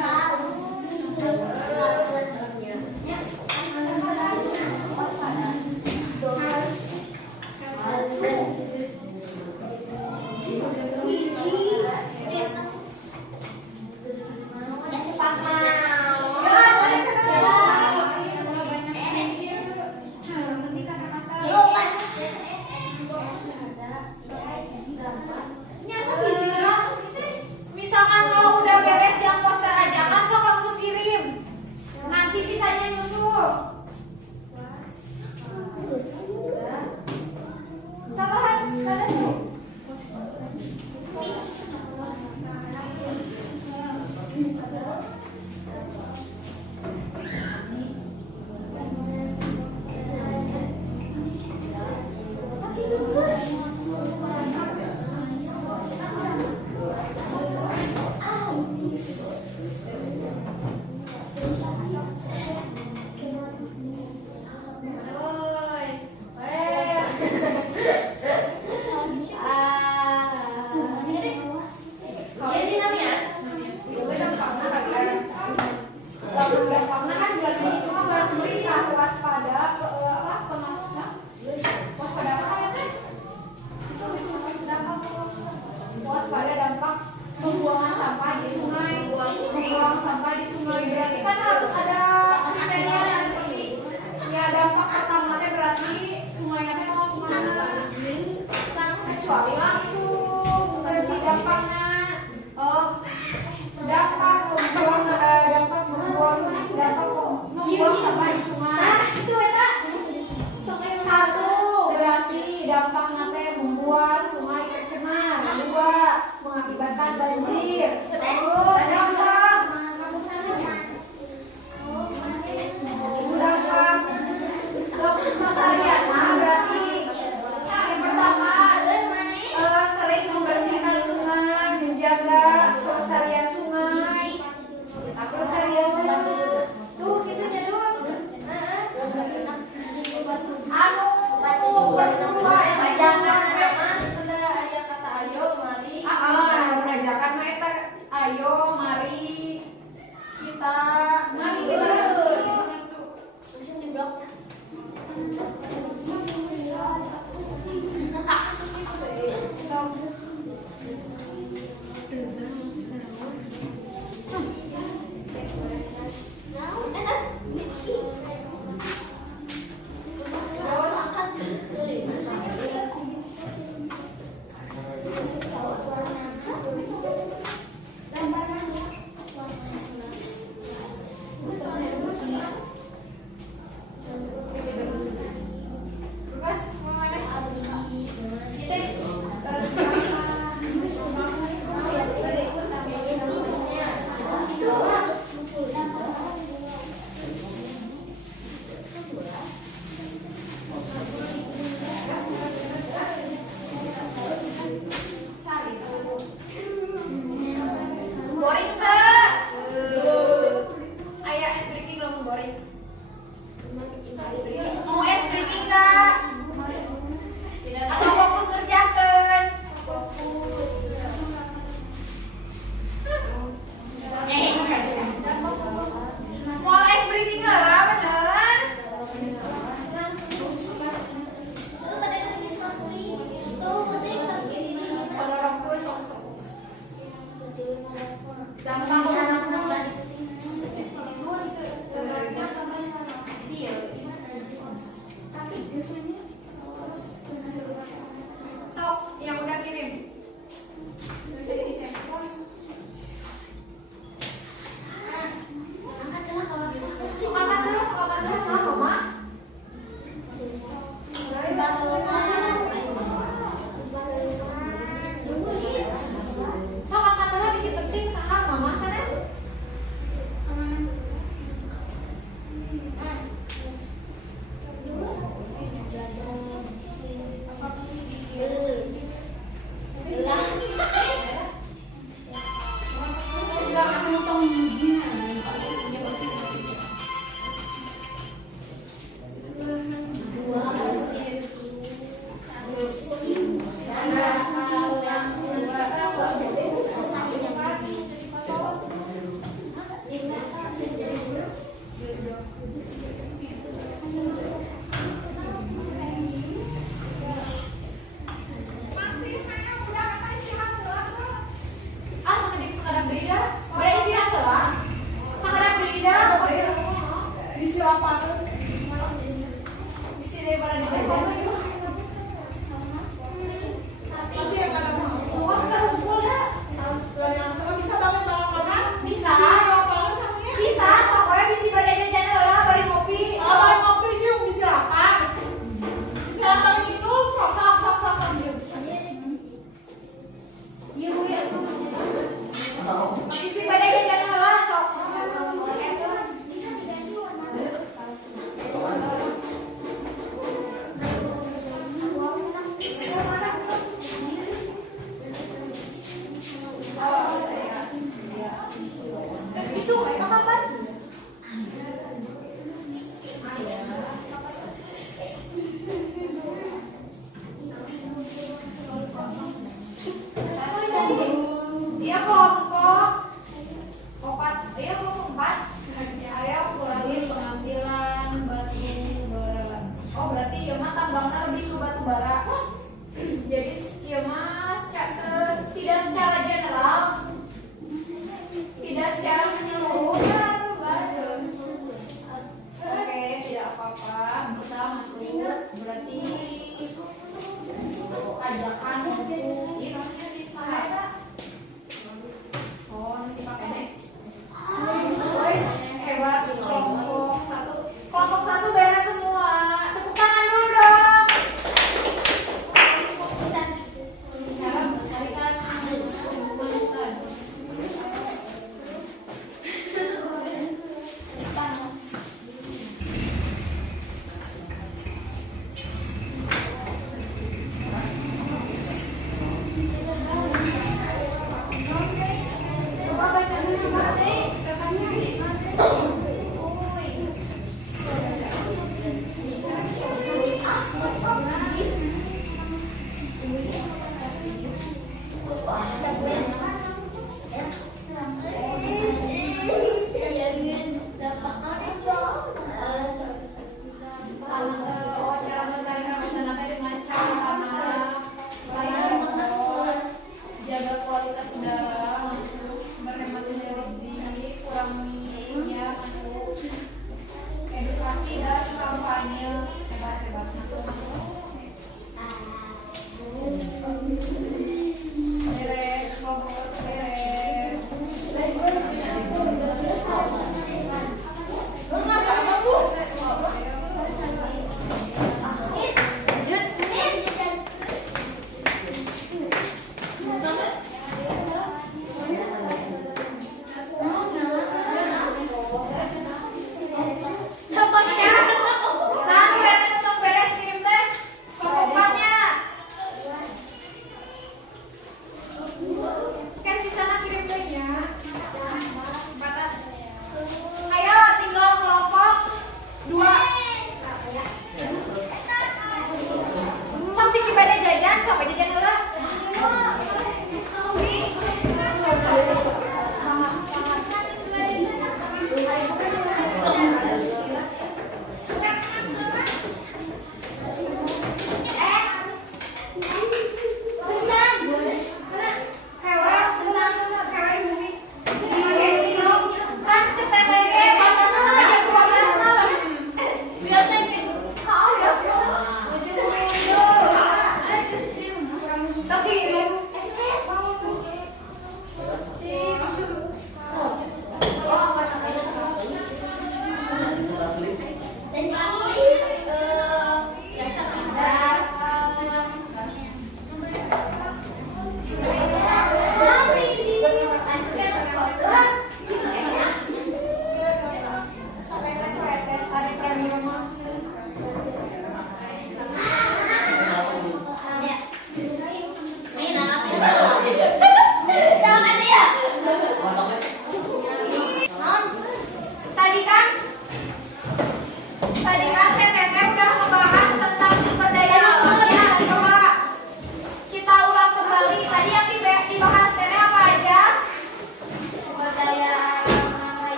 Hah? Ayo kelompok 4. Ayo kurangin pengambilan batu bara. Oh berarti ya mah tas bangsa lebih ke batu bara. Jadi ya mas tidak secara general, tidak secara menyeluruh. Oke, tidak apa-apa, bisa masuk. Berarti ajakan untuk ini namanya di sana. Oh, masih pakai nih. Hebat kelompok 1. Kelompok 1 beres semua. Tepuk tangan dulu dong.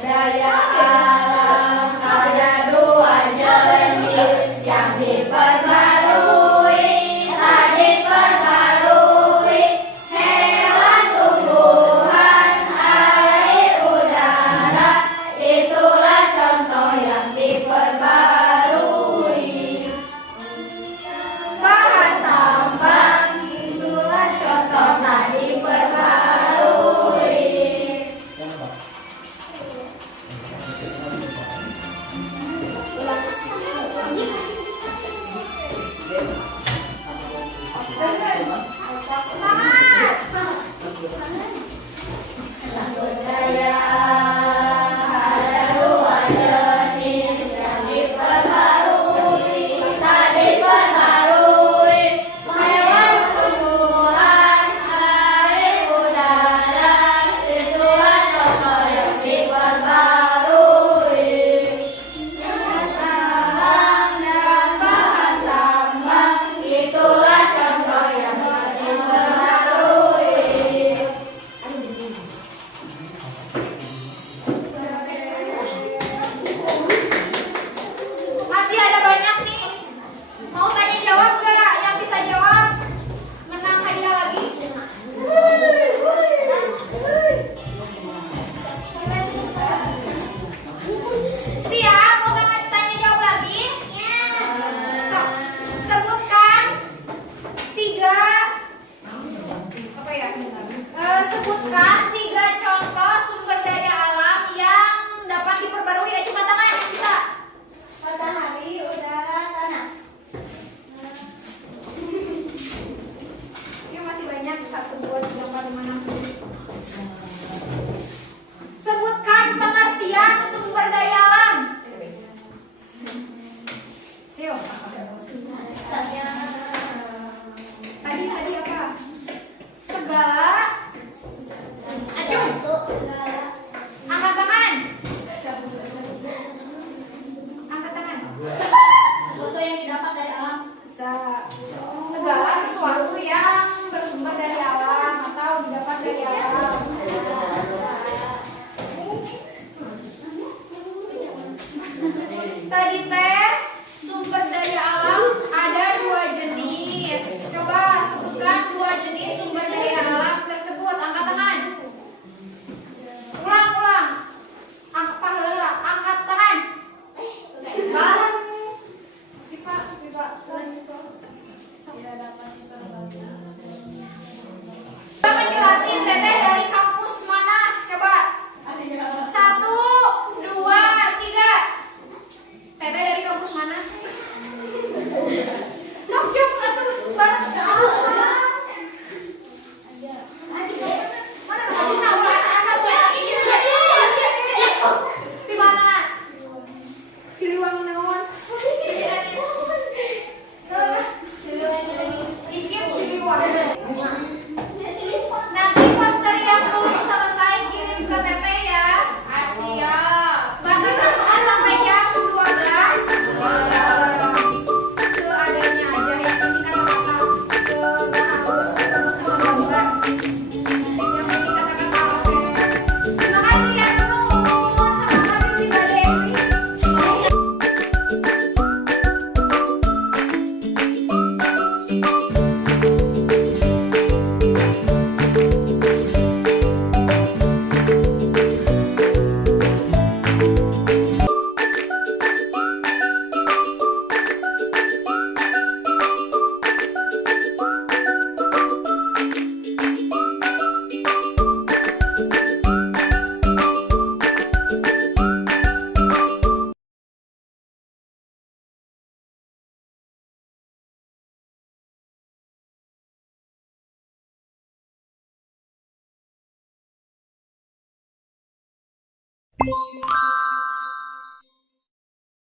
daya alam ada dua jenis yang diperbarui, tak diperbarui. Hewan, tumbuhan, air, udara, itulah contoh yang diperbarui. Bahan tambang, itulah contoh tak diperbarui. Daya ada dua jenis yang diperbarui, tak diperbarui. Hewan, tumbuhan, air, udara, itulah contoh yang diperbarui. Alam dan bahan tambang, itulah contoh yang diperbarui. Masih ada banyak nih. Mau tanya jawab gak? Yang bisa jawab menang hadiah lagi. Siap? Mau tanya jawab lagi? Sebutkan tiga sebutkan tiga contoh sumber daya alam yang dapat diperbarui. Ayo coba tangan, bisa. Matahari, udara, tanah. Yuk, masih banyak. 1, 2, 3, 4, 5, 6. Sebutkan pengertian sumber daya alam. Yuk. Tadi apa? Segala. Acuh. Angkat tangan. Angkat tangan. Foto yang didapat dari alam. Segala sesuatu yang bersumber dari alam atau didapat dari alam. Tadi teh sumber daya alam ada dua jenis. Coba sebutkan dua jenis sumber daya alam tersebut. Angkat tangan. Ulang. Angkat pahala. Angkat tangan. Bareng. Sifat. Coba menjelasin teteh dari kampus mana? Coba. 1, 2, 3. Teteh dari kampus mana? Sok atuh bareng. Mana rajinna ulah asa-asa gue. Di mana? Siliwangi naon? Ikip Siliwangi. Nanti poster yang belum selesai kirim ke teteh ya. Siap. Sampai jam